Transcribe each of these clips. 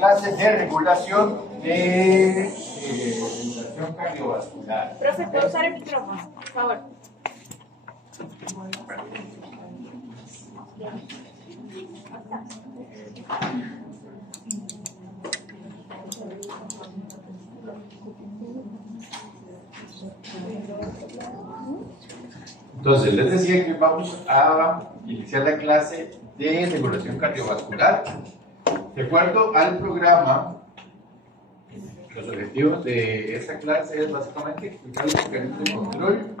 clase de regulación cardiovascular. Profe, ¿puedo usar el micrófono, por favor? Entonces, les decía que vamos a iniciar la clase de regulación cardiovascular. De acuerdo al programa, los objetivos de esta clase es básicamente explicar los mecanismos de control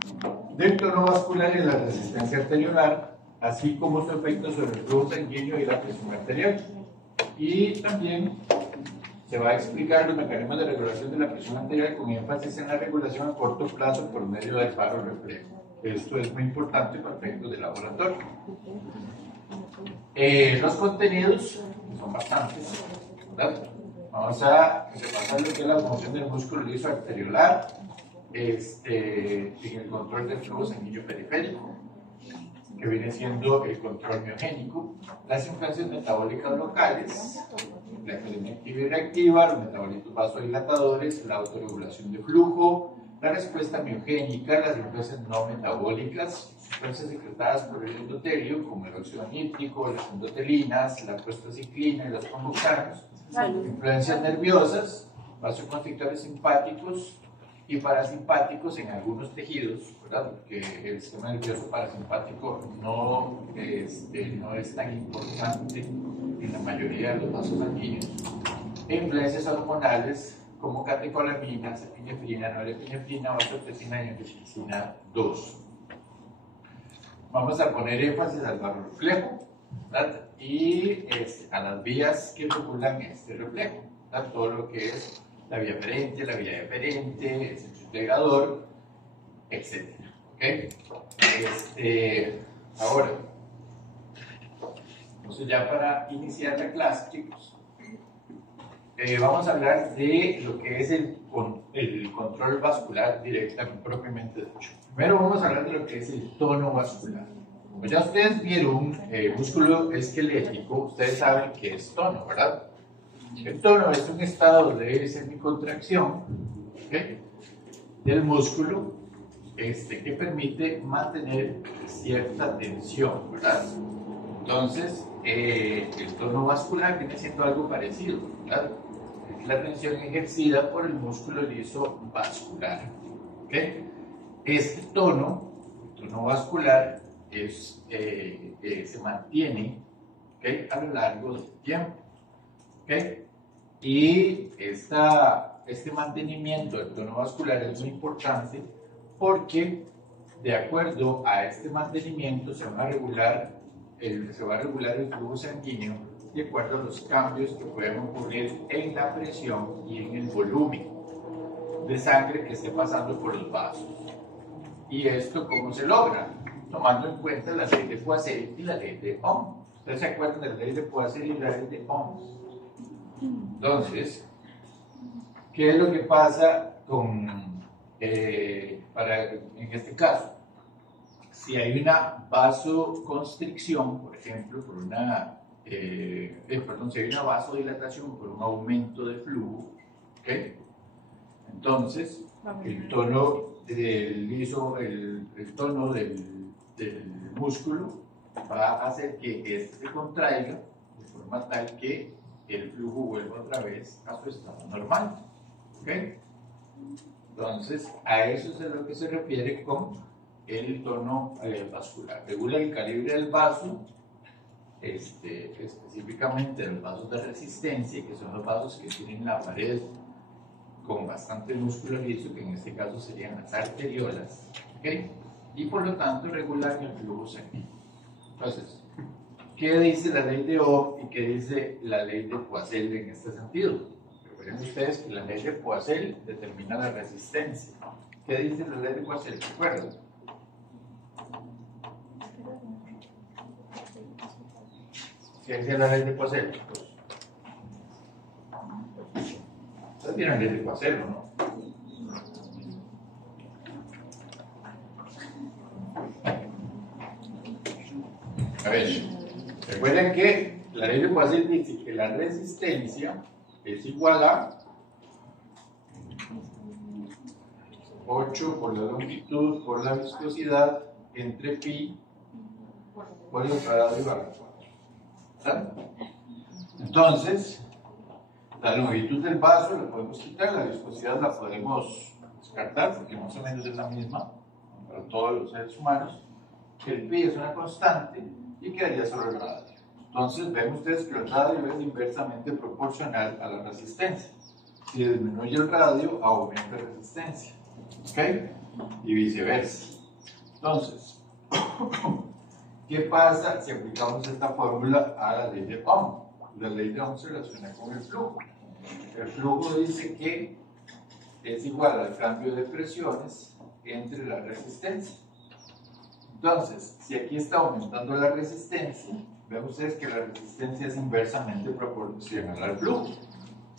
del tono vascular y la resistencia arteriolar, así como su efecto sobre el flujo sanguíneo y la presión arterial. Y también se va a explicar los mecanismos de regulación de la presión arterial con énfasis en la regulación a corto plazo por medio del paro reflejo. Esto es muy importante para efectos de laboratorio. Los contenidos son bastantes, ¿verdad? Vamos a repasar lo que es la función del músculo liso arteriolar en el control del flujo sanguíneo periférico, que viene siendo el control miogénico, las influencias metabólicas locales, la epidemia activa y reactiva, los metabolitos vasodilatadores, la autorregulación de flujo, la respuesta miogénica, las influencias no metabólicas, influencias secretadas por el endotelio, como el óxido nítrico, las endotelinas, la prostaciclina y los convocanos, influencias nerviosas, vasoconstrictores simpáticos y parasimpáticos en algunos tejidos, ¿verdad? Porque el sistema nervioso parasimpático no es tan importante en la mayoría de los vasos sanguíneos. E influencias hormonales como catecolaminas, epinefrina, norepinefrina, vasopresina y angiotensina 2. Vamos a poner énfasis al barro reflejo, ¿verdad? Y a las vías que regulan este reflejo, ¿verdad? Todo lo que es la vía aferente, la vía deferente, el centro integrador, etc. ¿Okay? Ahora, entonces ya para iniciar la clase, chicos, vamos a hablar de lo que es el control vascular directamente, propiamente dicho. Primero vamos a hablar de lo que es el tono vascular. Como ya ustedes vieron músculo esquelético, ustedes saben que es tono, ¿verdad? El tono es un estado de semicontracción, ¿okay?, del músculo que permite mantener cierta tensión, ¿verdad? Entonces, el tono vascular viene siendo algo parecido, ¿verdad? Es la tensión ejercida por el músculo liso vascular, ¿okay? Este tono, el tono vascular, se mantiene, ¿okay?, a lo largo del tiempo. ¿Okay? Y este mantenimiento del tono vascular es muy importante porque de acuerdo a este mantenimiento se va a regular el flujo sanguíneo de acuerdo a los cambios que pueden ocurrir en la presión y en el volumen de sangre que esté pasando por los vasos. ¿Y esto cómo se logra? Tomando en cuenta la ley de Poiseuille y la ley de Ohm. ¿Ustedes se acuerdan de la ley de Poiseuille y la ley de Ohm? Entonces, ¿qué es lo que pasa en este caso? Si hay una vasoconstricción, por ejemplo, si hay una vasodilatación por un aumento de flujo, ¿okay?, entonces el tono del músculo va a hacer que este se contraiga de forma tal que el flujo vuelva otra vez a su estado normal. ¿Okay? Entonces, a eso es a lo que se refiere con el tono vascular. Regula el calibre del vaso, específicamente los vasos de resistencia, que son los vasos que tienen la pared con bastante músculo liso, que en este caso serían las arteriolas, ¿okay?, y por lo tanto regulan el flujo sanguíneo. Entonces, ¿qué dice la ley de Ohm y qué dice la ley de Poiseuille en este sentido? Recuerden ustedes que la ley de Poiseuille determina la resistencia. ¿Qué dice la ley de Poiseuille? ¿Recuerdan? ¿Qué dice la ley de Poiseuille? Ustedes vieron la ley de Poiseuille, ¿no? A ver, recuerden que la ley de Poiseuille dice que la resistencia es igual a 8 por la longitud por la viscosidad entre pi por el cuadrado de barra 4. ¿Verdad? Entonces, la longitud del vaso la podemos quitar, la viscosidad la podemos descartar porque más o menos es la misma para todos los seres humanos. El pi es una constante y quedaría sobre el radio. Entonces, ven ustedes que el radio es inversamente proporcional a la resistencia. Si disminuye el radio, aumenta la resistencia. ¿Ok? Y viceversa. Entonces, ¿qué pasa si aplicamos esta fórmula a la ley de Ohm? La ley de Ohm se relaciona con el flujo. El flujo dice que es igual al cambio de presiones entre la resistencia. Entonces, si aquí está aumentando la resistencia, ven ustedes que la resistencia es inversamente proporcional al flujo.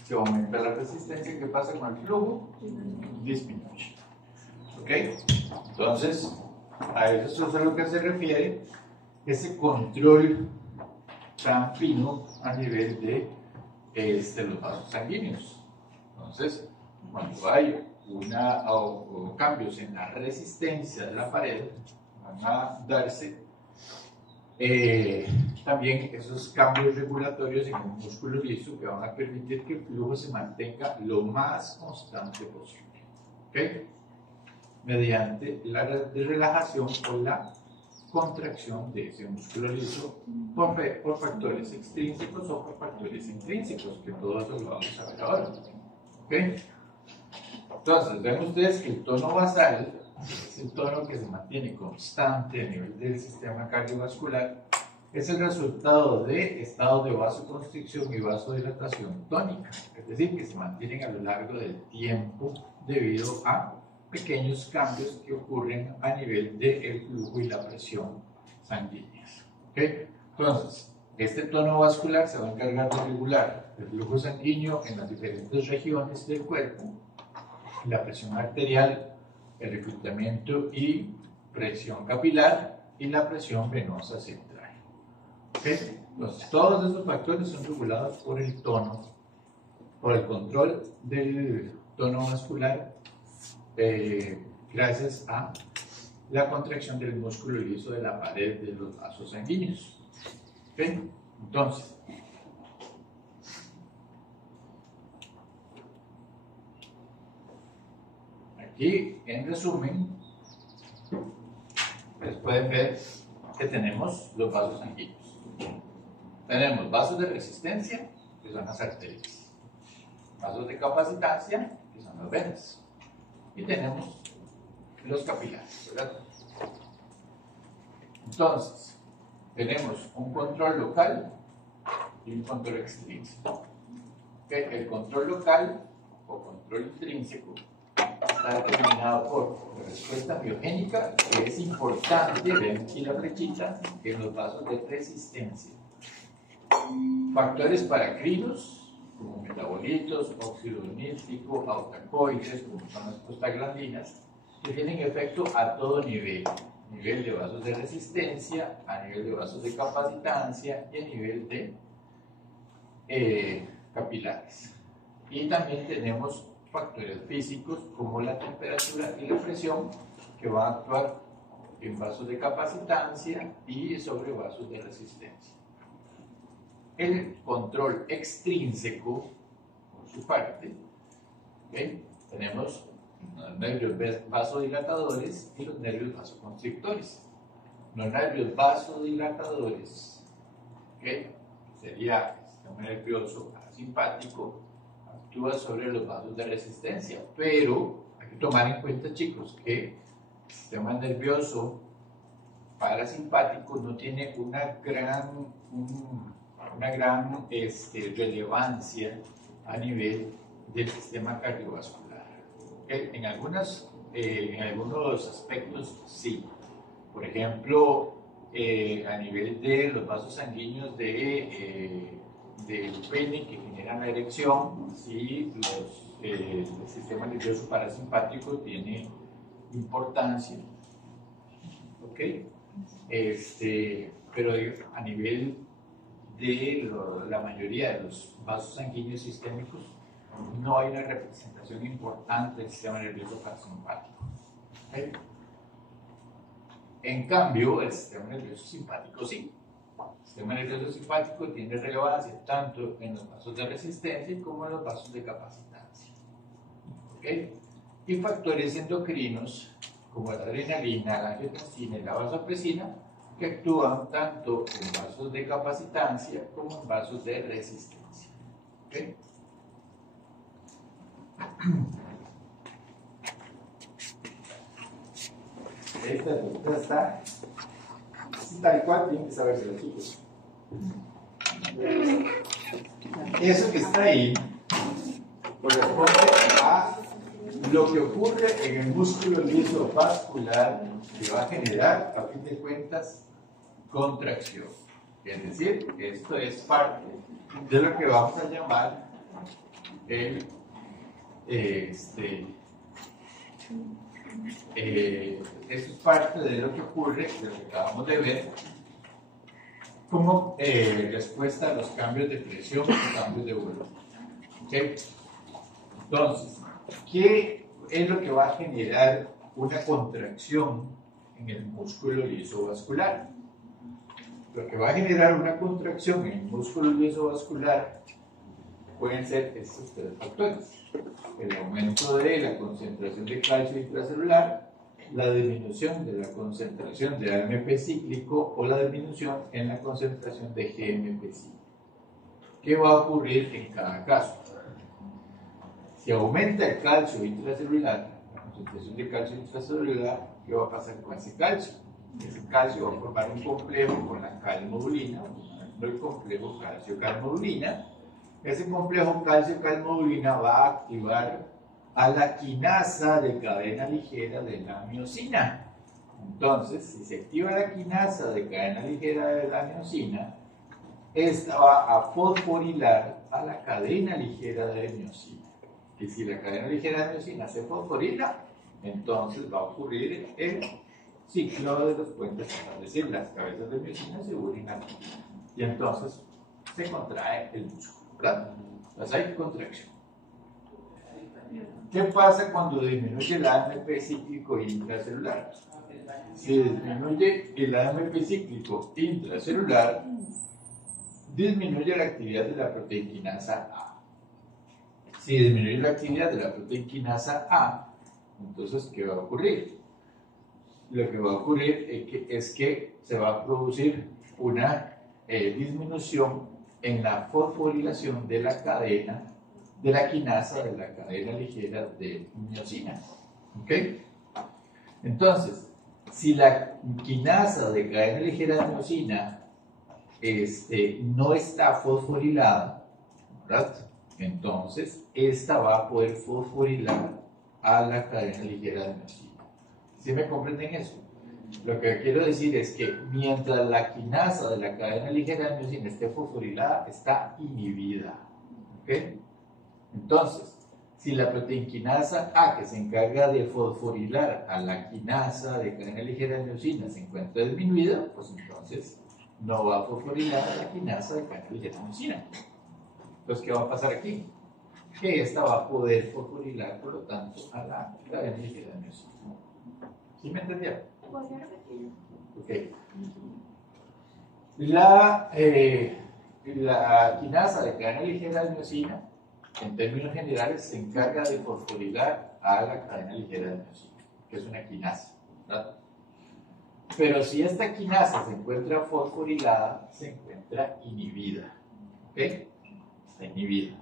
Si aumenta la resistencia, ¿qué pasa con el flujo? Disminuye. ¿Ok? Entonces, a eso es a lo que se refiere ese control tan fino a nivel de los vasos sanguíneos. Entonces, cuando hay o cambios en la resistencia de la pared, van a darse también esos cambios regulatorios en el músculo liso que van a permitir que el flujo se mantenga lo más constante posible. ¿Okay? Mediante la relajación o la contracción de ese músculo liso por factores extrínsecos o por factores intrínsecos, que todo eso lo vamos a ver ahora. ¿Okay? Entonces, ven ustedes que el tono basal es el tono que se mantiene constante a nivel del sistema cardiovascular. Es el resultado de estados de vasoconstricción y vasodilatación tónica, es decir, que se mantienen a lo largo del tiempo debido a pequeños cambios que ocurren a nivel del flujo y la presión sanguíneas. ¿Okay? Entonces, este tono vascular se va a encargar de regular el flujo sanguíneo en las diferentes regiones del cuerpo, la presión arterial, el reclutamiento y presión capilar y la presión venosa central. ¿Okay? Entonces, todos esos factores son regulados por el tono, por el control del tono vascular, gracias a la contracción del músculo liso de la pared de los vasos sanguíneos. ¿Okay? Entonces, aquí en resumen, pues pueden ver que tenemos los vasos sanguíneos. Tenemos vasos de resistencia, que son las arterias, vasos de capacitancia, que son las venas, y tenemos los capilares, ¿verdad? Entonces, tenemos un control local y un control extrínseco. El control local o control intrínseco está determinado por la respuesta biogénica, que es importante, ven aquí la flechita, en los vasos de resistencia. Factores paracrinos, como metabolitos, óxido nítrico, autacoides, como son las prostaglandinas, que tienen efecto a todo nivel. A nivel de vasos de resistencia, a nivel de vasos de capacitancia y a nivel de capilares. Y también tenemos factores físicos como la temperatura y la presión, que van a actuar en vasos de capacitancia y sobre vasos de resistencia. El control extrínseco, por su parte, ¿okay? Tenemos los nervios vasodilatadores y los nervios vasoconstrictores. Los nervios vasodilatadores, ¿okay? Sería el sistema nervioso parasimpático, actúa sobre los vasos de resistencia, pero hay que tomar en cuenta, chicos, que el sistema nervioso parasimpático no tiene una gran relevancia a nivel del sistema cardiovascular. En algunos aspectos sí. Por ejemplo, a nivel de los vasos sanguíneos del pene que generan la erección, sí, el sistema nervioso parasimpático tiene importancia. ¿Ok? Pero a nivel la mayoría de los vasos sanguíneos sistémicos no hay una representación importante del sistema nervioso parasimpático. ¿Okay? En cambio, el sistema nervioso simpático sí. El sistema nervioso simpático tiene relevancia tanto en los vasos de resistencia como en los vasos de capacitancia. ¿Okay? Y factores endocrinos como la adrenalina, la angiotensina y la vasopresina que actúan tanto en vasos de capacitancia como en vasos de resistencia. ¿Okay? Esta está tal cual, tienen que saberse los chicos. Eso que está ahí corresponde a lo que ocurre en el músculo liso vascular que va a generar, a fin de cuentas, contracción. Es decir, esto es parte de lo que vamos a llamar esto es parte de lo que ocurre, de lo que acabamos de ver, como respuesta a los cambios de presión y cambios de volumen. ¿Okay? Entonces, ¿qué es lo que va a generar una contracción en el músculo liso vascular? Lo que va a generar una contracción en el músculo liso vascular pueden ser estos tres factores: el aumento de la concentración de calcio intracelular, la disminución de la concentración de AMP cíclico o la disminución en la concentración de GMP cíclico. ¿Qué va a ocurrir en cada caso? Si aumenta el calcio intracelular, la concentración de calcio intracelular, ¿qué va a pasar con ese calcio? Ese calcio va a formar un complejo con la calmodulina, el complejo calcio-calmodulina. Ese complejo calcio-calmodulina va a activar a la quinasa de cadena ligera de la miosina. Entonces, si se activa la quinasa de cadena ligera de la miosina, esta va a fosforilar a la cadena ligera de miosina. Y si la cadena ligera de miosina se fosforila, entonces va a ocurrir el ciclo de los puentes, es decir, las cabezas de miosina se unen aquí. Y entonces se contrae el músculo, ¿verdad? Entonces hay contracción. ¿Qué pasa cuando disminuye el AMP cíclico intracelular? Si disminuye el AMP cíclico intracelular, disminuye la actividad de la proteinquinasa A. Si disminuye la actividad de la proteinquinasa A, entonces, ¿qué va a ocurrir? Lo que va a ocurrir es que se va a producir una disminución en la fosforilación de la cadena, de la quinasa de la cadena ligera de miosina. ¿Ok? Entonces, si la quinasa de cadena ligera de miosina no está fosforilada, ¿verdad? Entonces, esta va a poder fosforilar a la cadena ligera de miosina. ¿Sí me comprenden eso? Lo que quiero decir es que mientras la quinasa de la cadena ligera de miosina esté fosforilada, está inhibida. ¿Ok? Entonces, si la proteinquinasa A, que se encarga de fosforilar a la quinasa de cadena ligera de miosina, se encuentra disminuida, pues entonces no va a fosforilar a la quinasa de cadena ligera de miosina. Entonces, ¿qué va a pasar aquí? Que esta va a poder fosforilar, por lo tanto, a la cadena ligera de miosina. ¿Sí me entendieron? ¿Podría repetirlo? Ok. La quinasa de cadena ligera de miosina, en términos generales, se encarga de fosforilar a la cadena ligera de miosina, que es una quinasa, ¿verdad? Pero si esta quinasa se encuentra fosforilada, se encuentra inhibida. ¿Ok? Está inhibida.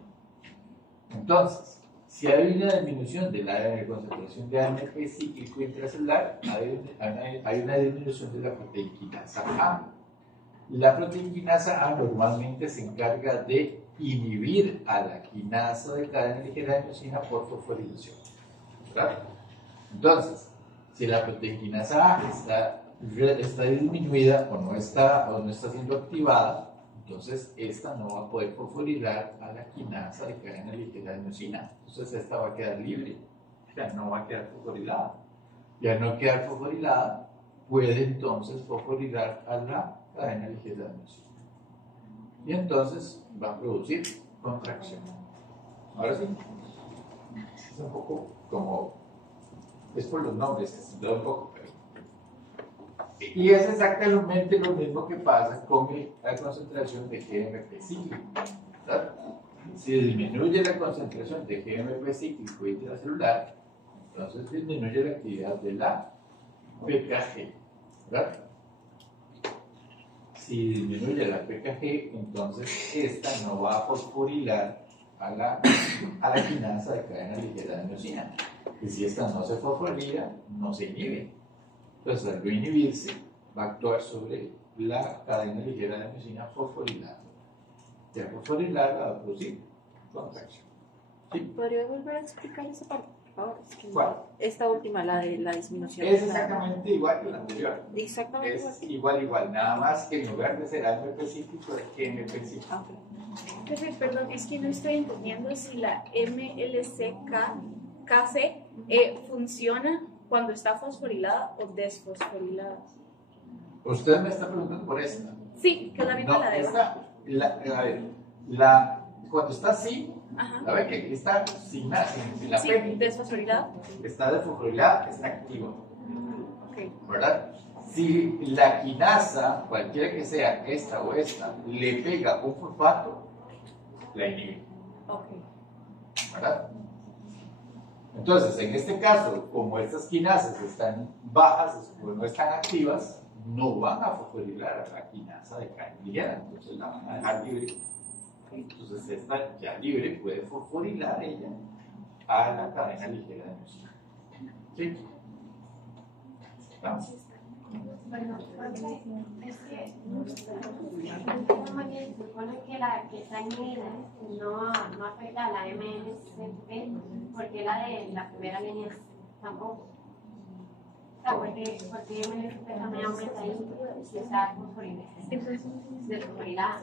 Entonces, si hay una disminución de la concentración de AMP cíclico intracelular, hay una disminución de la proteinquinasa A. La proteinquinasa A normalmente se encarga de inhibir a la quinasa de cadena ligera de miosina por fosforilación, ¿verdad? Entonces, si la proteinquinasa A está disminuida o no está siendo activada, entonces esta no va a poder fosforilar a la quinasa de cadena ligera de miosina. Entonces esta va a quedar libre, ya no va a quedar fosforilada. Y al no quedar fosforilada, puede entonces fosforilar a la cadena ligera de miosina. y entonces va a producir contracción. Ahora sí, es un poco como, es por los nombres, que se da un poco, pero... Y es exactamente lo mismo que pasa con la concentración de GMP cíclico, ¿verdad? Si disminuye la concentración de GMP cíclico intracelular, entonces disminuye la actividad de la PKG, ¿verdad? Si disminuye la PKG, entonces esta no va a fosforilar a la quinasa de cadena ligera de miosina. Y si esta no se fosforila, no se inhibe. Entonces, al no inhibirse, va a actuar sobre la cadena ligera de miosina fosforilada. Y al fosforilar va a producir contracción. ¿Sí? ¿Podría volver a explicar esa parte, por favor? Es que ¿Cuál? Esta última, la de la disminución. Es exactamente igual que la anterior. Exactamente Es igual, nada más que en lugar de ser AMP cíclico es GMP cíclico. Ah, Jefe, perdón, es que no estoy entendiendo si la MLC-KC funciona cuando está fosforilada o desfosforilada. Usted me está preguntando por esta. Sí, que es la misma No, la de esta, a ver, cuando está así, Ajá. a ver que aquí está sin la Sí, P, desfosforilada. está desfosforilada, está activa, Ok. ¿verdad? Si la quinasa, cualquiera que sea, esta o esta, le pega un fosfato, la inhibe, Ok. ¿verdad? Entonces, en este caso, como estas quinasas están bajas, o no están activas, no van a fosforilar a la quinasa de cadena ligera, entonces la van a dejar libre. Entonces, esta ya libre puede fosforilar ella a la cadena ligera de miosina. ¿Sí? ¿Vamos? Bueno, es que se supone que la que está inhibida no afecta a la MSP, porque la de la primera línea tampoco. O sea, porque MSP también aumenta ahí si está fosforilada. Entonces, desfosforilada.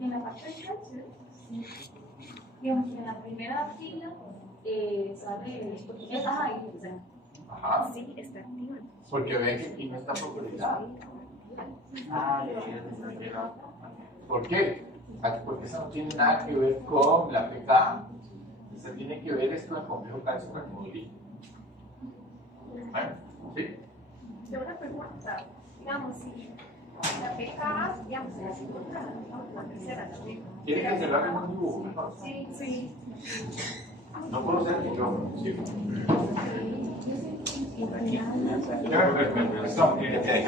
En la parte de calcio, digamos que en la primera fila sale Ajá. Sí, está activa. Porque ven que aquí no está fosforilada. ¿Por qué? Porque eso no tiene nada que ver con la pK. Eso tiene que ver es con el complejo calcio carmodulina. ¿Sí? de una pregunta, digamos, si la pH, digamos, en la segunda, la tercera también. ¿Quiere que se lo haga en un dibujo mejor? Sí, sí. No puedo ser que yo. Sí.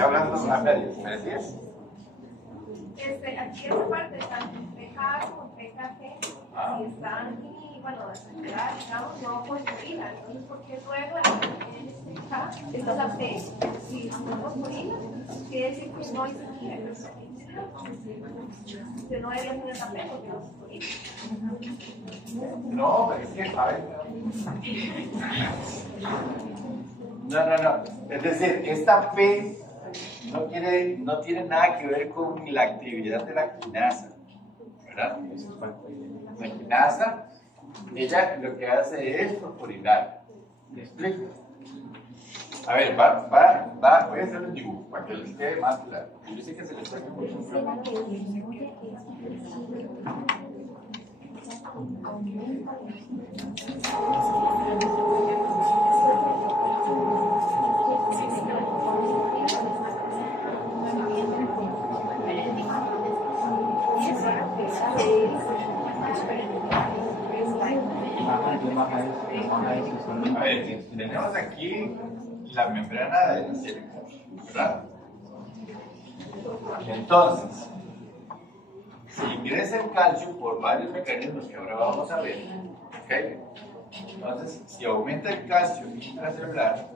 Hablando a medias, ¿me decías? Aquí esa parte, tanto pH como pKG, si están, y bueno, digamos, no fosforilan. Entonces, ¿por qué luego en este pH está la P? Si no fosforila, quiere decir que no es que no debería tener esa P porque no fosforila. No, pero es que, a ver. No. Es decir, esta P no tiene nada que ver con la actividad de la quinasa, ¿verdad? La quinasa, ella lo que hace es fosforilar. ¿Me explico? A ver, voy a hacer un dibujo para que les quede más claro. Yo sé que se les está mucho. A ver, tenemos aquí la membrana de la célula, ¿verdad? Entonces, si ingresa el calcio por varios mecanismos que ahora vamos a ver, ¿ok? Entonces, si aumenta el calcio intracelular,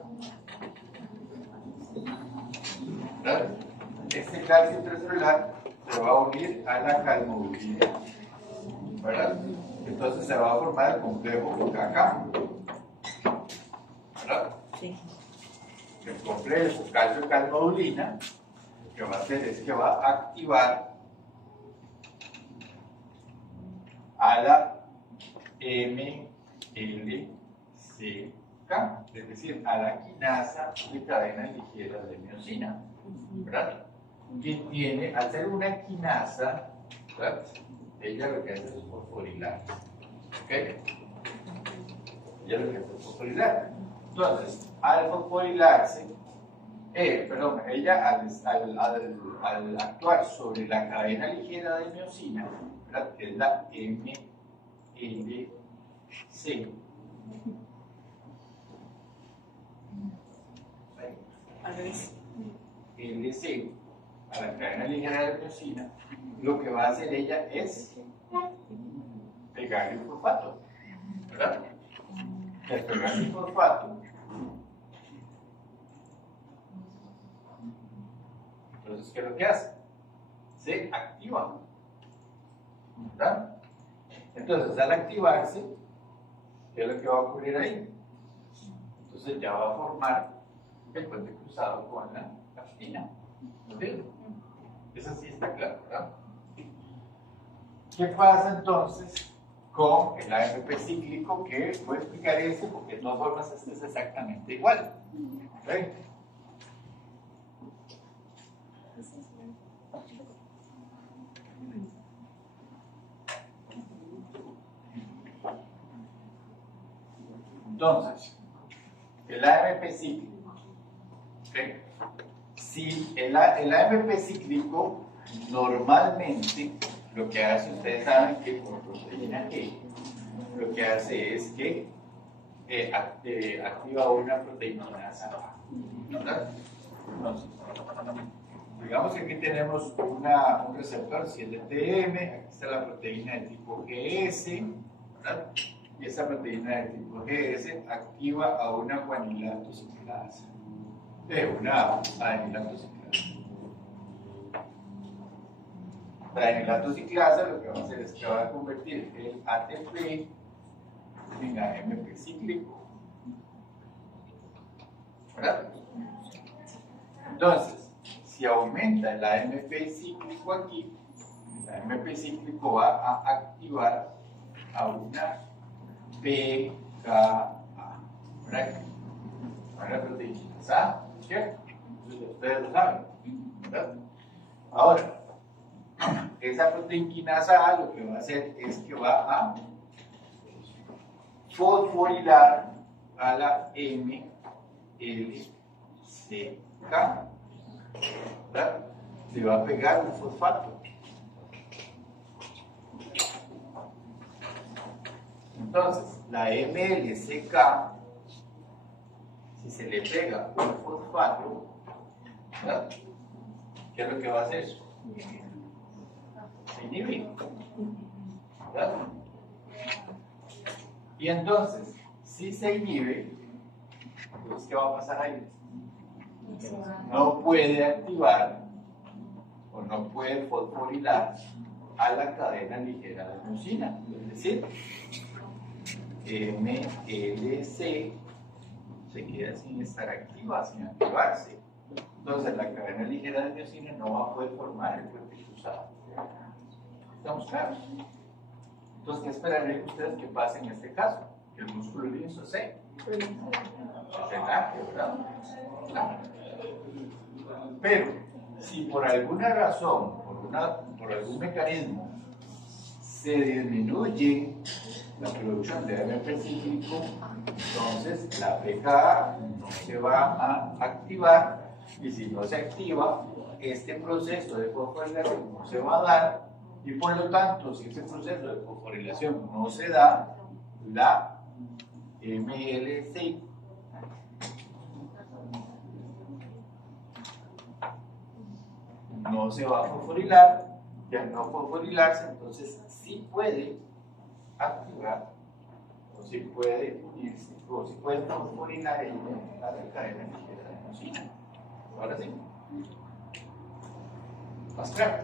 ¿verdad? Este calcio intracelular se va a unir a la calmodulina, ¿verdad? Entonces se va a formar el complejo KK, ¿verdad? Sí. El complejo calcio-calmodulina lo que va a hacer es que va a activar a la MLCK, es decir, a la quinasa de cadena ligera de miosina, ¿verdad? Que tiene, al ser una quinasa, ¿verdad? Ella lo que hace es fosforilar. ¿Ok? Ella lo que hace es fosforilar. Entonces, al fosforilarse, ella al actuar sobre la cadena ligera de miosina, ¿verdad? Que es la MLC. Al revés. LC, a la cadena ligera de miosina, lo que va a hacer ella es pegar el fosfato, ¿verdad? Al pegar el fosfato, entonces, ¿qué es lo que hace? Se activa, ¿verdad? Entonces, al activarse, ¿qué es lo que va a ocurrir ahí? Entonces ya va a formar el puente cruzado con la actina. ¿Sí? Eso sí está claro, ¿verdad? ¿Qué pasa entonces con el AMP cíclico? Que voy a explicar eso porque de todas formas este es exactamente igual. ¿Okay? Entonces, el AMP cíclico. ¿Okay? Si el AMP cíclico normalmente lo que hace, ustedes saben que por proteína G, lo que hace es que activa una proteína A, ¿verdad? Entonces, digamos que aquí tenemos un receptor 7TM, aquí está la proteína de tipo GS, ¿verdad? Y esa proteína de tipo GS activa a una guanilato ciclasa. Una adenilato ciclasa. La adenilato ciclasa lo que va a hacer es que va a convertir el ATP en AMP cíclico. ¿Verdad? Entonces, si aumenta el AMP cíclico aquí, el AMP cíclico va a activar a una PKA. ¿Verdad? A una proteína A. ¿Cierto? Ustedes lo saben, ¿verdad? Ahora, esa proteína A lo que va a hacer es que va a fosforilar a la MLCK, ¿verdad? Le va a pegar un fosfato. Entonces, la MLCK, si se le pega un fosfato, ¿verdad? ¿Qué es lo que va a hacer? Se inhibe, ¿verdad? Y entonces, si se inhibe, pues, ¿qué va a pasar ahí? No puede activar o no puede fosforilar a la cadena ligera de miosina, es decir, MLC se queda sin estar activa, sin activarse. Entonces la cadena ligera de miosina no va a poder formar el puente cruzado. ¿Estamos claros? Entonces, ¿qué esperarían ustedes que pase en este caso? Que el músculo lienzo se relaje, ¿verdad? Claro. Pero, si por alguna razón, por algún mecanismo, se disminuye la producción de AMP cíclico, entonces la PKA no se va a activar, y si no se activa, este proceso de fosforilación no se va a dar, y por lo tanto, si ese proceso de fosforilación no se da, la MLC no se va a fosforilar, y al no fosforilarse, entonces sí puede activar, o sí puede unirse, o sí puede fosforilar a la cadena ligera de miosina. Ahora sí. ¿Más claro?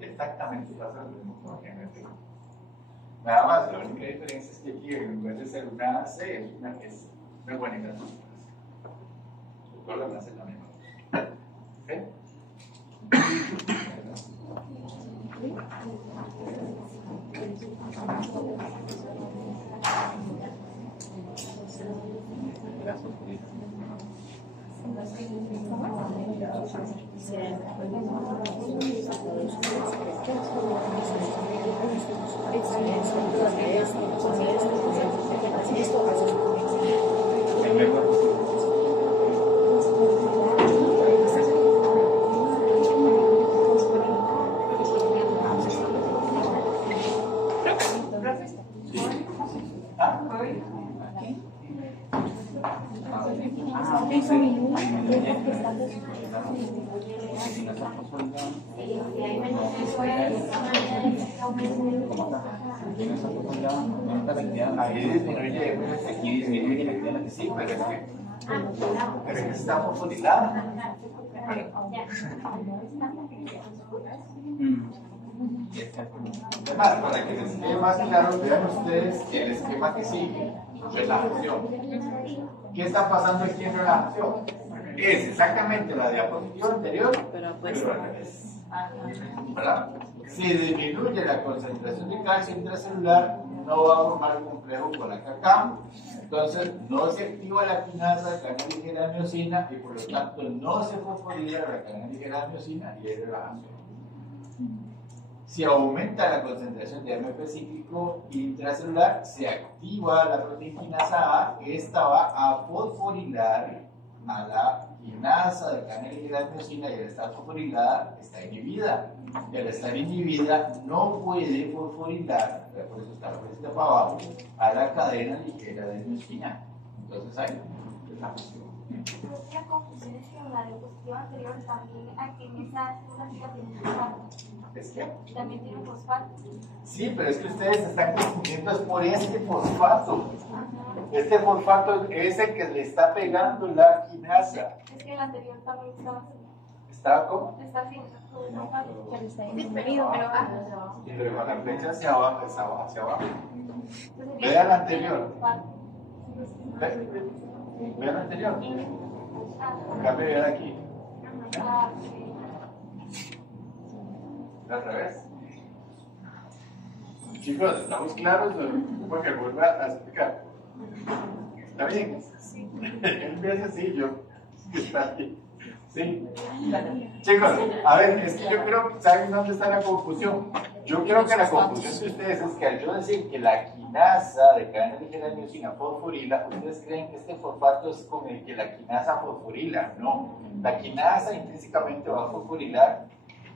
Exactamente pasa lo mismo con el GNP. Nada más, la única diferencia es que aquí en lugar de ser una C es una guanilato. Todo lo demás es la misma. ¿Ok? Ahí disminuye, aquí disminuye la actividad, sí, pero es que está fosforilada. Además, para que les quede más claro, vean ustedes el esquema que sigue, relajación. ¿Qué está pasando aquí en relajación? Es exactamente la diapositiva anterior, pero al revés. ¿Verdad? Si disminuye la concentración de calcio intracelular, no va a formar un complejo con la CACAM, entonces no se activa la quinasa de cadena ligera de miosina y por lo tanto no se fosforila la cadena ligera de miosina y hay relajación. Si aumenta la concentración de AMP cíclico intracelular, se activa la proteína quinasa A, esta va a fosforilar a la quinasa de cadena ligera de miosina y al estar fosforilada está inhibida. Y al estar inhibida no puede fosforilar, por eso está la flechita para abajo, a la cadena ligera de miosina. Entonces hay relajación. La confusión es que en la diapositiva anterior también aquí en esa tiene fosfato. ¿Es que? También tiene fosfato. Sí, pero es que ustedes se están confundiendo es por este fosfato. Este fosfato es el que le está pegando la quinasa. Es que el anterior también estaba así. ¿Estaba cómo? Está así. Sí, pero con la flecha hacia abajo, hacia abajo. Vean la anterior. Vean la anterior. Cambio de aquí. ¿Al revés? Chicos, ¿estamos claros? Bueno, que vuelva a explicar. ¿Está bien? Sí. Empieza así, yo. Está bien. ¿Sí? Chicos, a ver, es que yo creo, ¿saben dónde está la confusión? Yo creo que la confusión de ustedes es que al yo decir que la quinasa de cadena ligera de miosina fosforila, ustedes creen que este fosfato es con el que la quinasa fosforila. No, la quinasa intrínsecamente va a fosforilar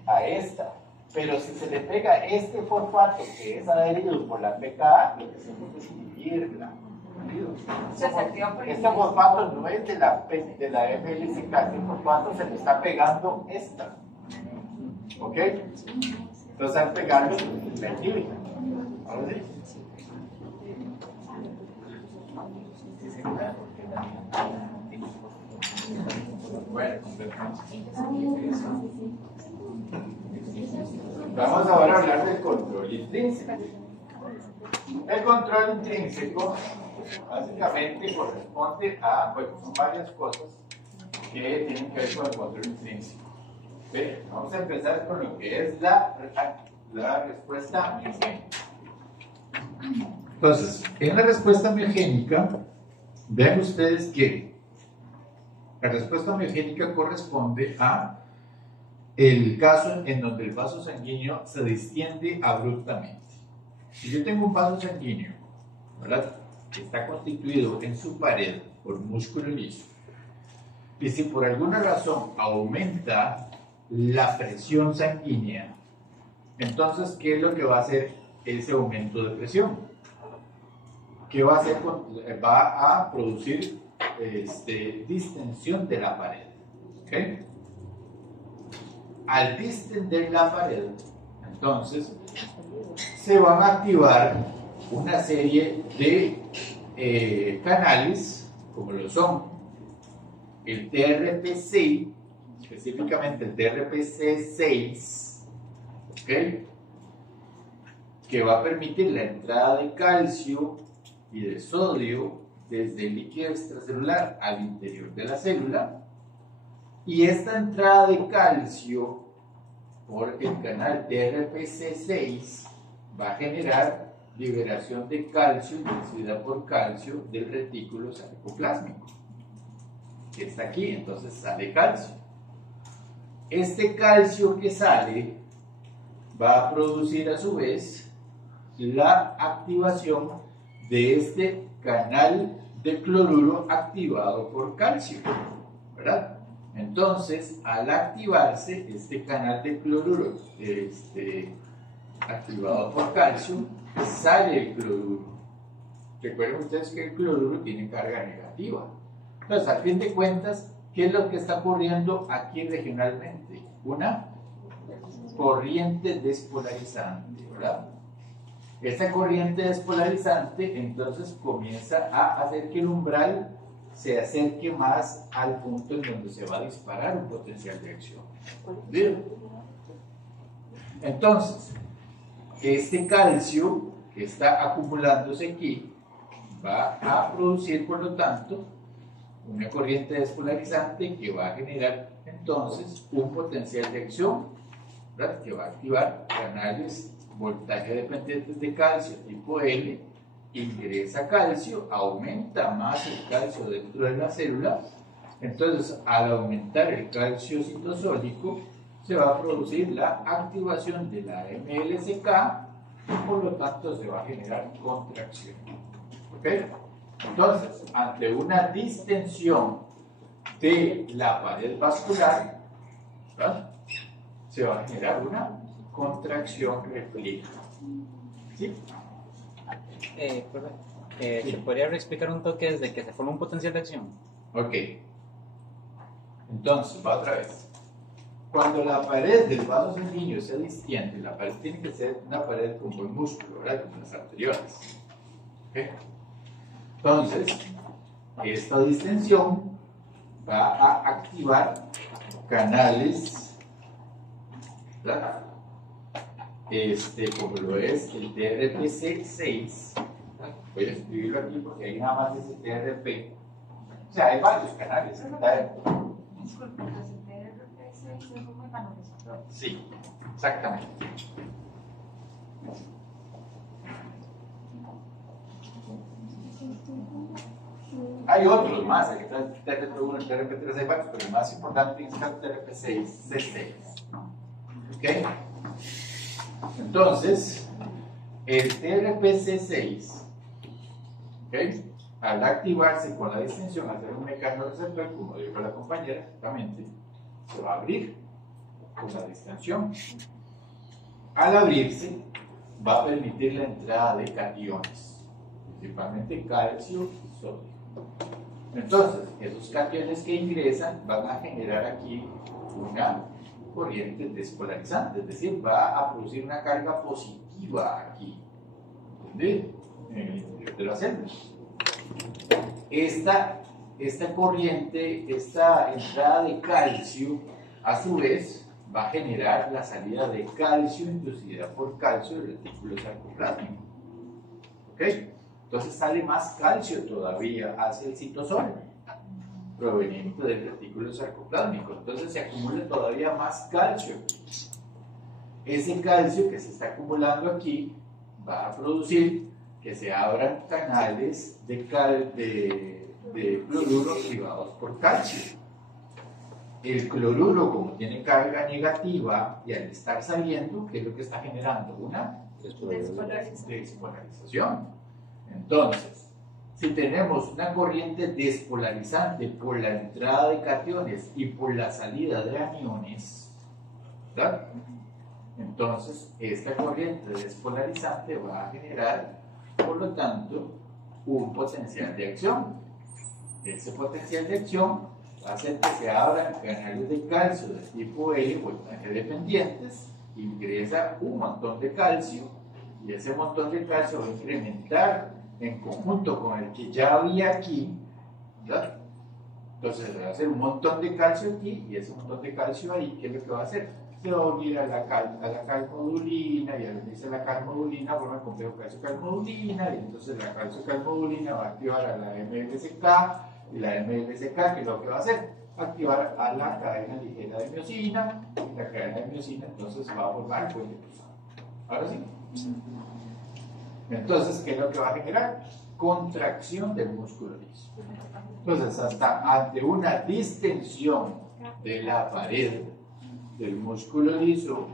a esta. Pero si se le pega este fosfato que es adherido por la PKA, lo que hacemos es inhibirla. Este fosfato no es de la FLCK, este fosfato se le está pegando esta. ¿Ok? Entonces al pegarlo, la inhibe. ¿Ahora sí? Bueno, vamos ahora a hablar del control intrínseco. El control intrínseco básicamente corresponde a, bueno, son varias cosas que tienen que ver con el control intrínseco. ¿Ve? Vamos a empezar con lo que es la respuesta miogénica. Entonces, en la respuesta miogénica, vean ustedes que la respuesta miogénica corresponde a el caso en donde el vaso sanguíneo se distiende abruptamente. Si yo tengo un vaso sanguíneo, ¿verdad?, que está constituido en su pared por músculo liso, y si por alguna razón aumenta la presión sanguínea, entonces, ¿qué es lo que va a hacer ese aumento de presión? ¿Qué va a hacer? Va a producir distensión de la pared. ¿Okay? Al distender la pared, entonces, se van a activar una serie de canales, como lo son el TRPC, específicamente el TRPC6, ¿okay?, que va a permitir la entrada de calcio y de sodio desde el líquido extracelular al interior de la célula, y esta entrada de calcio por el canal TRPC6 va a generar liberación de calcio inducida por calcio del retículo sarcoplásmico. que está aquí, entonces sale calcio. Este calcio que sale va a producir a su vez la activación de este canal de cloruro activado por calcio, ¿verdad? Entonces, al activarse este canal de cloruro activado por calcio, sale el cloruro. Recuerden ustedes que el cloruro tiene carga negativa. Entonces, al fin de cuentas, ¿qué es lo que está ocurriendo aquí regionalmente? Una corriente despolarizante, ¿verdad? Esta corriente despolarizante entonces comienza a hacer que el umbral se acerque más al punto en donde se va a disparar un potencial de acción. ¿Bien? Entonces, este calcio que está acumulándose aquí va a producir, por lo tanto, una corriente despolarizante que va a generar entonces un potencial de acción, ¿verdad? Que va a activar canales voltaje dependientes de calcio tipo L, ingresa calcio, aumenta más el calcio dentro de la célula. Entonces, al aumentar el calcio citosólico, se va a producir la activación de la MLCK y por lo tanto se va a generar contracción. ¿Ok? Entonces, ante una distensión de la pared vascular, ¿verdad?, se va a generar una contracción refleja. ¿Sí? ¿Se podría explicar un toque desde que se forma un potencial de acción? Ok. Entonces, va otra vez. Cuando la pared del vaso sanguíneo se distiende, la pared tiene que ser una pared con buen músculo, ¿verdad? Como las arteriales. ¿Ok? Entonces, esta distensión va a activar canales, ¿verdad?, como lo es el TRPC6. Voy a escribirlo aquí porque ahí nada más es el TRP. O sea, hay varios canales, ¿verdad? Disculpe, entonces el TRP6 es un mecanizador. Sí, exactamente. Hay otros más, aquí está el TRP1, el TRP3, hay varios, pero el más importante es el TRP6, C6. ¿Ok? Entonces, el TRPC6, ¿okay?, al activarse con la distensión, al ser un mecanismo receptor, como dijo la compañera, exactamente, se va a abrir con la distensión. Al abrirse, va a permitir la entrada de cationes, principalmente calcio y sodio. Entonces, esos cationes que ingresan van a generar aquí una corriente despolarizante, es decir, va a producir una carga positiva aquí, ¿entendés?, en el interior de la célula. Esta corriente, esta entrada de calcio, a su vez, va a generar la salida de calcio inducida por calcio del retículo sarcoplásmico. ¿Ok? Entonces sale más calcio todavía hacia el citosol, proveniente del retículo sarcoplásmico. Entonces se acumula todavía más calcio. Ese calcio que se está acumulando aquí va a producir que se abran canales de cloruro activados por calcio. El cloruro, como tiene carga negativa, y al estar saliendo, ¿qué es lo que está generando? Una despolarización. Entonces, si tenemos una corriente despolarizante por la entrada de cationes y por la salida de aniones, ¿verdad?, entonces esta corriente despolarizante va a generar, por lo tanto, un potencial de acción. Ese potencial de acción va a hacer que se abran canales de calcio de tipo L, voltaje dependientes, ingresa un montón de calcio, y ese montón de calcio va a incrementar en conjunto con el que ya había aquí, ¿verdad? Entonces va a hacer un montón de calcio aquí, y ese montón de calcio ahí, ¿qué es lo que va a hacer? Se va a unir a la calmodulina, y al unirse a la calmodulina forma el complejo calcio-calmodulina, y entonces la calcio-calmodulina va a activar a la MLCK, y la MLCK, ¿qué es lo que va a hacer? Activar a la cadena ligera de miosina, y la cadena de miosina entonces va a formar el puente cruzado. Ahora sí. Entonces, ¿qué es lo que va a generar? contracción del músculo liso. Entonces, hasta ante una distensión de la pared del músculo liso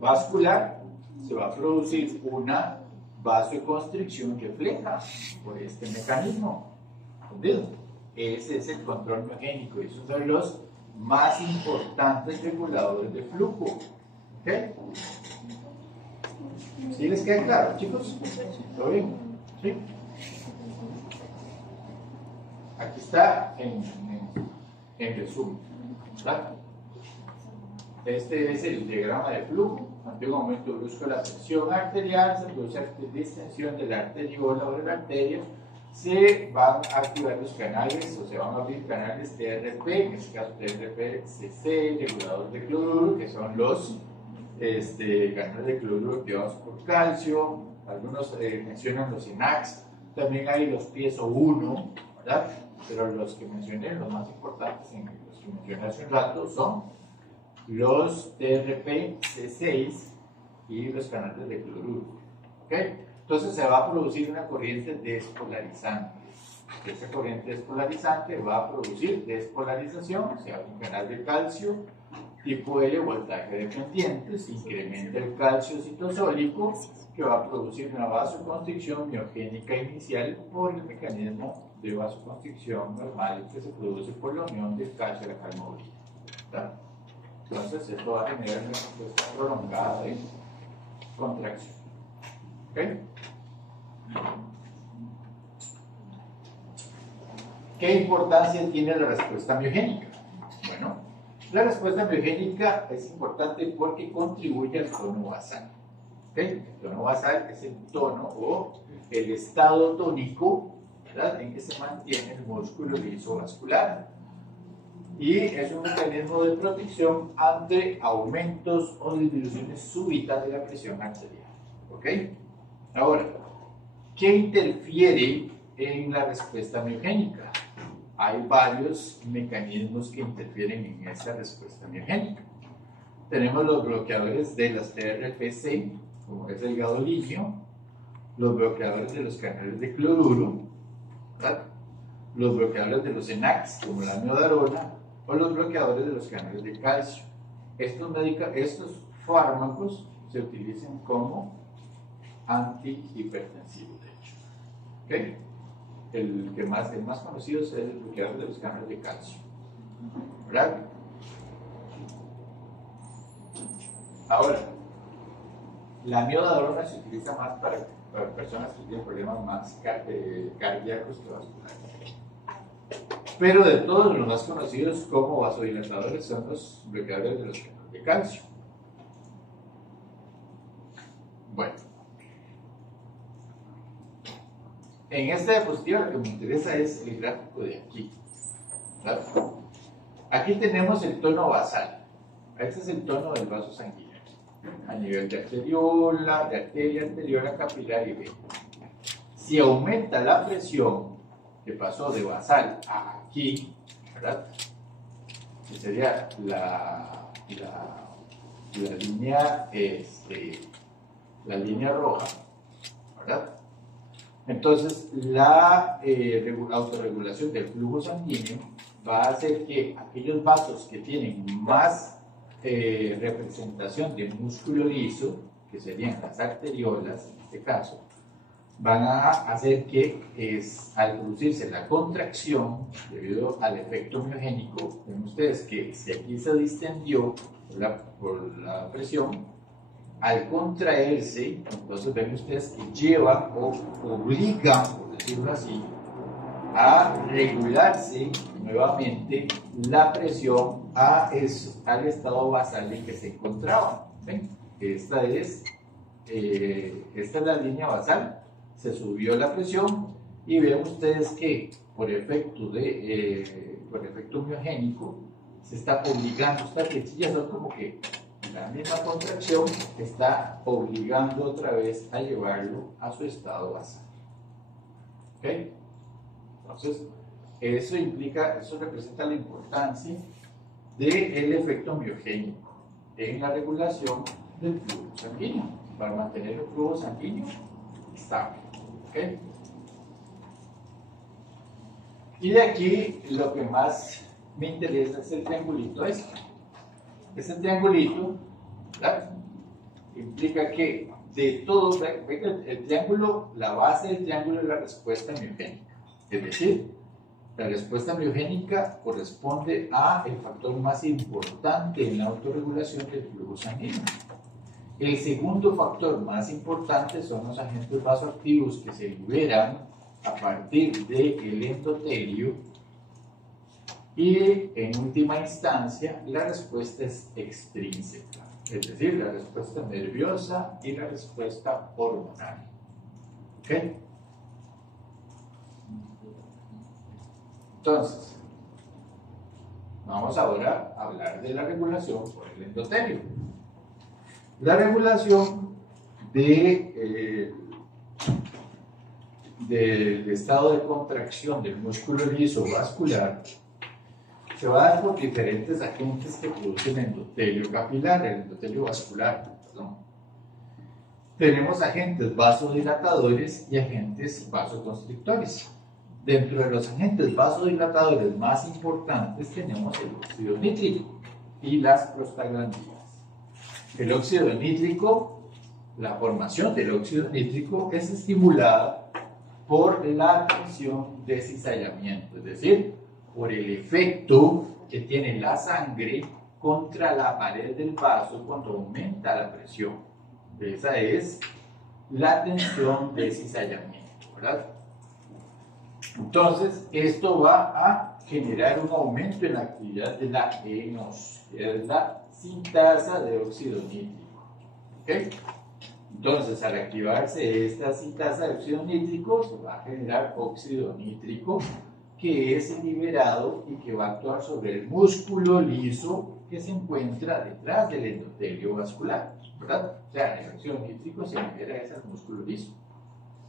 vascular, se va a producir una vasoconstricción refleja por este mecanismo. ¿Entendido? Ese es el control miogénico y es uno de los más importantes reguladores de flujo. ¿Ok? ¿Sí les queda claro, chicos? ¿Todo bien? ¿Sí? Aquí está en resumen, ¿verdad? Este es el diagrama de flujo. Ante un aumento brusco de la presión arterial, se produce distensión de la arteriola o de la arteria, se van a activar los canales, o se van a abrir canales TRP, en este caso TRP-CC, regulador de cloruro, que son los canales de cloruro activados por calcio. Algunos mencionan los INAX, también hay los piezo 1, ¿verdad? Pero los que mencioné, los más importantes, los que mencioné hace un rato, son los TRP-C6 y los canales de cloruro. ¿Okay? Entonces se va a producir una corriente despolarizante. Esa corriente despolarizante va a producir despolarización, se abre un canal de calcio tipo L, voltaje dependiente, se incrementa el calcio citosólico, que va a producir una vasoconstricción miogénica inicial por el mecanismo de vasoconstricción normal que se produce por la unión del calcio a la calmoglina. Entonces esto va a generar una respuesta prolongada de contracción. ¿Ok? ¿Qué importancia tiene la respuesta miogénica? Bueno, la respuesta miogénica es importante porque contribuye al tono basal. ¿Okay? El tono basal es el tono o el estado tónico, ¿verdad?, en que se mantiene el músculo liso vascular. Y es un mecanismo de protección ante aumentos o disminuciones súbitas de la presión arterial. ¿Ok? Ahora, ¿qué interfiere en la respuesta miogénica? Hay varios mecanismos que interfieren en esa respuesta miogénica. Tenemos los bloqueadores de las TRPC, como es el gadolíneo, los bloqueadores de los canales de cloruro, ¿verdad?, los bloqueadores de los ENACs, como la amiodarona, o los bloqueadores de los canales de calcio. Estos fármacos se utilizan como antihipertensivos, de hecho. ¿Okay? El más conocido es el bloqueador de los canales de calcio, ¿verdad? Ahora, la amiodarona se utiliza más para personas que tienen problemas más cardíacos que vasculares. Pero de todos los más conocidos como vasodilatadores son los bloqueadores de los canales de calcio. Bueno, en esta diapositiva lo que me interesa es el gráfico de aquí, ¿verdad? Aquí tenemos el tono basal. Este es el tono del vaso sanguíneo a nivel de arteriola, de arteria, arteriola, capilar y vena. Si aumenta la presión, que pasó de basal a aquí, ¿verdad?, que sería la línea roja, ¿verdad? Entonces la autorregulación del flujo sanguíneo va a hacer que aquellos vasos que tienen más representación de músculo liso, que serían las arteriolas en este caso, van a hacer que al producirse la contracción debido al efecto miogénico, ven ustedes que si aquí se distendió por la presión, al contraerse, entonces ven ustedes que llevan o obligan, por decirlo así, a regularse nuevamente la presión al estado basal en que se encontraba. ¿Ven? Esta es la línea basal. Se subió la presión y ven ustedes que por efecto miogénico se está obligando, estas flechillas son como que la misma contracción está obligando otra vez a llevarlo a su estado basal. ¿Ok? Entonces, eso representa la importancia del efecto miogénico en la regulación del flujo sanguíneo, para mantener el flujo sanguíneo estable. ¿Okay? Y de aquí lo que más me interesa es el triangulito este. Este triangulito, ¿verdad?, implica que de todo, el triángulo, la base del triángulo es la respuesta miogénica. Es decir, la respuesta miogénica corresponde a el factor más importante en la autorregulación del flujo sanguíneo. El segundo factor más importante son los agentes vasoactivos que se liberan a partir del endotelio. Y en última instancia, la respuesta es extrínseca, es decir, la respuesta nerviosa y la respuesta hormonal. ¿Ok? Entonces, vamos ahora a hablar de la regulación por el endotelio. La regulación del estado de contracción del músculo liso vascular se va a dar por diferentes agentes que producen endotelio capilar, el endotelio vascular, perdón. Tenemos agentes vasodilatadores y agentes vasoconstrictores. Dentro de los agentes vasodilatadores más importantes tenemos el óxido nítrico y las prostaglandinas. El óxido nítrico, la formación del óxido nítrico es estimulada por la tensión de cizallamiento, es decir, por el efecto que tiene la sangre contra la pared del vaso cuando aumenta la presión. Esa es la tensión de cizallamiento, ¿verdad? Entonces, esto va a generar un aumento en la actividad de la ENOS, que es la sintasa de óxido nítrico. ¿Okay? Entonces, al activarse esta sintasa de óxido nítrico, se va a generar óxido nítrico, que es liberado y que va a actuar sobre el músculo liso que se encuentra detrás del endotelio vascular, ¿verdad? O sea, el óxido nítrico se libera de ese músculo liso.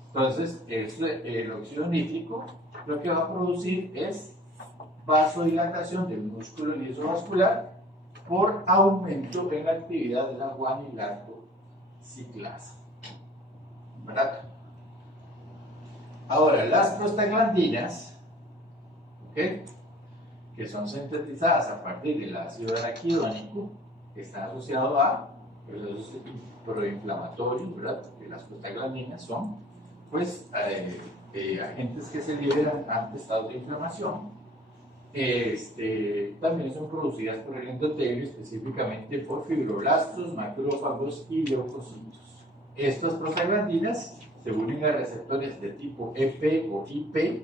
Entonces, el óxido nítrico lo que va a producir es vasodilatación del músculo liso vascular por aumento en la actividad de la guanilato ciclasa, ¿verdad? Ahora, las prostaglandinas, ¿okay?, que son sintetizadas a partir del ácido araquidónico, está asociado a procesos proinflamatorios, ¿verdad? Porque las prostaglandinas son, pues, agentes que se liberan ante estados de inflamación. También son producidas por el endotelio, específicamente por fibroblastos, macrófagos y leucocitos. Estas prostaglandinas se unen a receptores de tipo EP o IP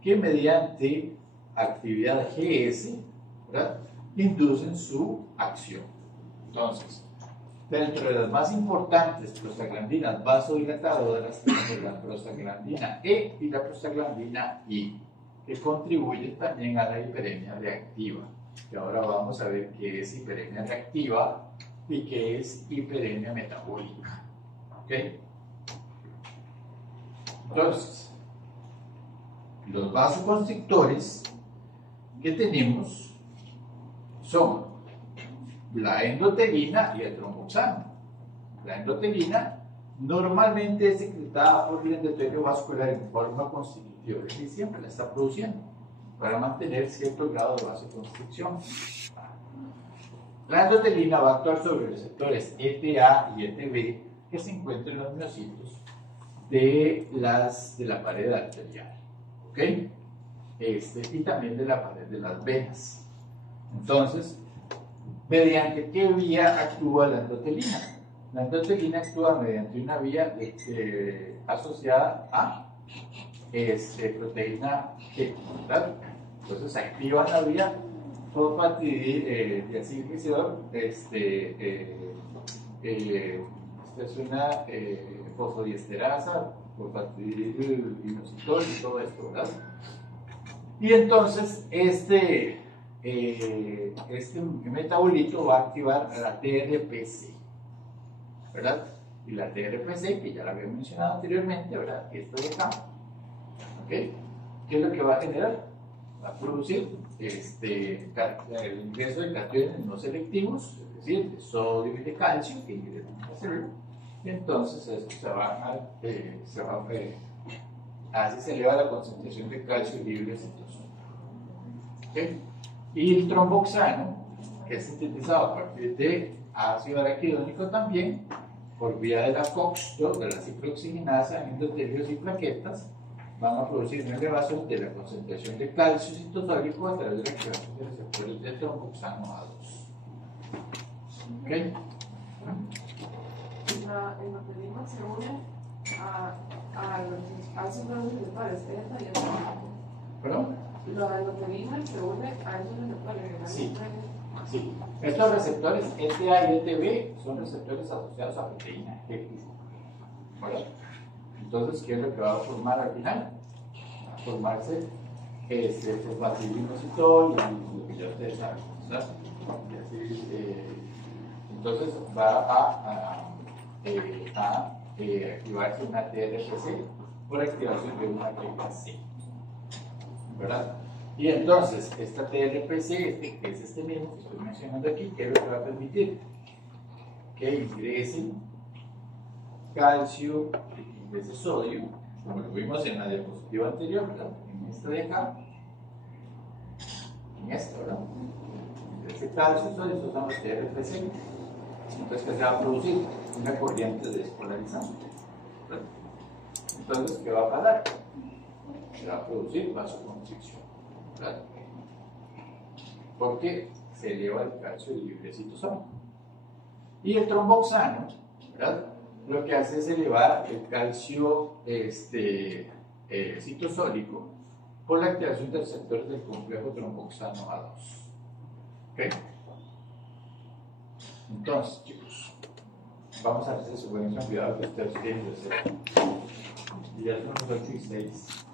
que mediante actividad GS, ¿verdad?, inducen su acción. Entonces, dentro de las más importantes prostaglandinas vasodilatadoras tenemos la prostaglandina E y la prostaglandina I, que contribuyen también a la hiperemia reactiva. Y ahora vamos a ver qué es hiperemia reactiva y qué es hiperemia metabólica. ¿Ok? Entonces, los vasoconstrictores que tenemos son la endotelina y el tromboxano. La endotelina normalmente es secretada por el endotelio vascular en forma constitutiva, es decir, siempre la está produciendo para mantener cierto grado de vasoconstricción. La endotelina va a actuar sobre receptores ETA y ETB que se encuentran en los miocitos de la pared arterial, ¿ok? Y también de la pared de las venas. Entonces, ¿mediante qué vía actúa la endotelina? La endotelina actúa mediante una vía asociada a proteína G, ¿verdad? Entonces activa la vía fosfatidilglicidol, esta es una fosfodiesterasa, fosfatidilinositol y todo esto, ¿verdad? Y entonces este metabolito va a activar la TRPC, ¿verdad? Y la TRPC, que ya la había mencionado anteriormente, ¿verdad? Esto de acá, ¿ok? ¿Qué es lo que va a generar? Va a producir el ingreso de cationes no selectivos, es decir, de sodio y de calcio, que ingresan al cerebro. Y entonces esto se va así se eleva la concentración de calcio libre citosólico. ¿Okay? Y el tromboxano, que es sintetizado a partir de ácido araquidónico también, por vía de la COX-2, de la ciclooxigenasa en endotelios y plaquetas, van a producir una elevación de la concentración de calcio citosólico a través de la activación de receptores de tromboxano A2. ¿Ok? La hemoglobina se une a los ácidos receptores, ¿esta y esta? ¿Perdón? La hemoglobina se une a esos receptores. Sí. Sí. Estos receptores ETA y ETB son receptores asociados a proteína G. ¿Verdad? Entonces, ¿qué es lo que va a formar al final? Va a formarse fosfatidilmositol y lo que ya ustedes saben, ¿verdad? Y así, entonces va a activarse una TRPC por activación de una TKC, ¿verdad? Y entonces, esta TRPC, que es este mismo que estoy mencionando aquí, ¿qué es lo que va a permitir? Que ingresen calcio, en vez de sodio, como lo vimos en la diapositiva anterior, ¿verdad? En esta de acá, en esta, ¿verdad? Ingrese calcio, sodio, estos son los TRPC. Entonces, ¿qué se va a producir? Una corriente despolarizante, ¿verdad? Entonces, ¿qué va a pasar? Se va a producir vasoconstricción, ¿verdad? Porque se eleva el calcio libre citosólico. Y el tromboxano, ¿verdad? Lo que hace es elevar el calcio citosólico por la activación de receptores del complejo tromboxano A2. ¿Ok? Entonces, chicos, vamos a hacer eso. Bueno, cuidado que ustedes tienen que hacer. Y ya son las 8:06.